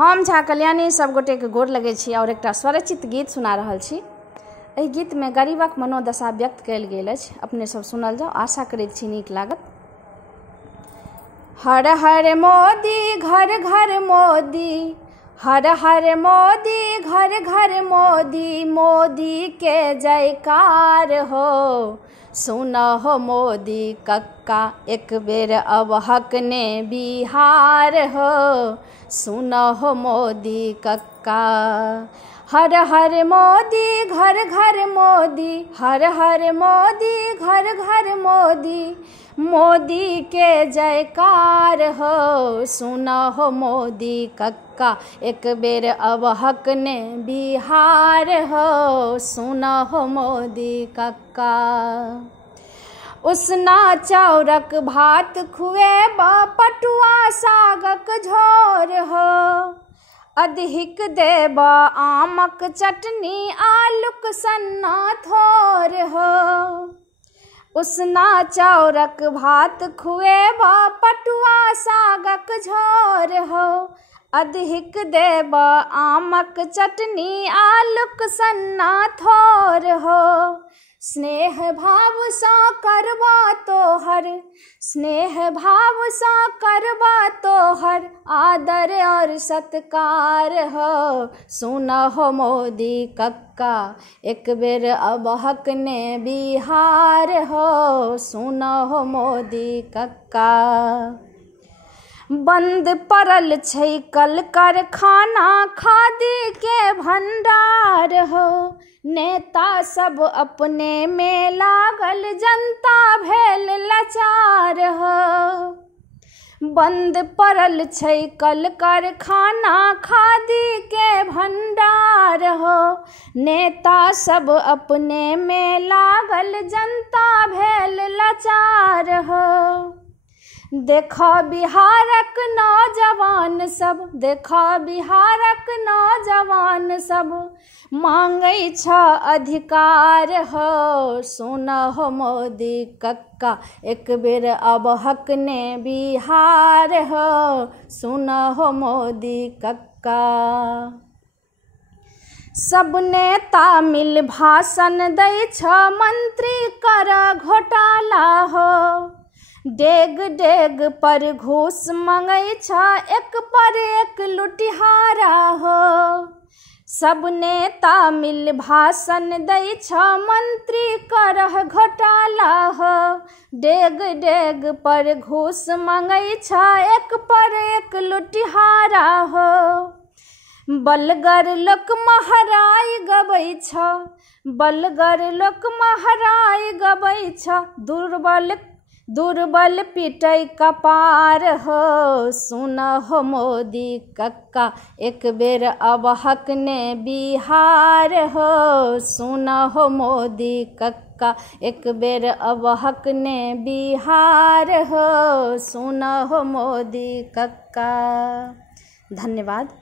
हम झा कल्याणी सब गोटे के गोर लगे छी और एक स्वरचित गीत सुना रहल छी। एहि गीत में गरीबक मनोदशा व्यक्त कयल गेल अछि। अपने सब सुनल जाओ, आशा करैत छी नीक लागत। हर हर मोदी घर घर मोदी, हर हर मोदी घर घर मोदी, मोदी के जयकार हो। सुनो हो मोदी कक्का एक बेर अब हक ने बिहार हो। सुनो हो मोदी कक्का। हर हर मोदी घर घर मोदी, हर हर मोदी घर घर मोदी, मोदी के जयकार हो। सुनो हो मोदी कक्का एक बेर अब हक ने बिहार हो। सुनो हो मोदी कक्का। उसना चाउरक भात खुएबा पटुआ सागक झोर हो। अधिक देबा आमक चटनी आलूक सन्ना थोर हो। उसना चाउरक भात खुएबा पटुआ सागक झोर हो। अधिक देबा आमक चटनी आलूक सन्ना थोर हो। स्नेह भाव सा करबा तोहर, स्नेह भाव सा करबा तोहर आदर और सत्कार हो। सुनो हो मोदी कक्का एक बेर अब हक ने बिहार हो। सुनो हो मोदी कक्का। बंद पड़ल छै कल कारखाना खादी के भंडार हो। नेता सब अपने में लागल जनता भेल लाचार हो। बंद पड़ल छै कल कारखाना खादी के भंडार हो। नेता सब अपने में लागल जनता भेल लाचार हो। देखो बिहारक नौजवान सब, देखो बिहारक नौजवान सब मांगै छ अधिकार हो। सुनो हो मोदी कक्का एक बेर अब हक ने बिहार हो। सुनो हो मोदी कक्का। सब नेता मिल भाषण दै छ मंत्री कर घोटाला हो। डेग डेग पर घूस मंगै छ एक पर एक लुटिहारा हो। सब नेता मिल भाषण दै छ मंत्री करह घोटाला हो। डेग डेग पर घूस मंगै छ एक पर एक लुटिहारा हो। बलगर लोक महराई गबै छ, बलगर लोक महराई गबै छ, दुर्बल पिटै कपार हो। सुनो हो मोदी कक्का एक बेर अब हक ने बिहार हो। सुनो हो मोदी कक्का एक बेर अब हक ने बिहार हो। सुनो हो मोदी कक्का। धन्यवाद।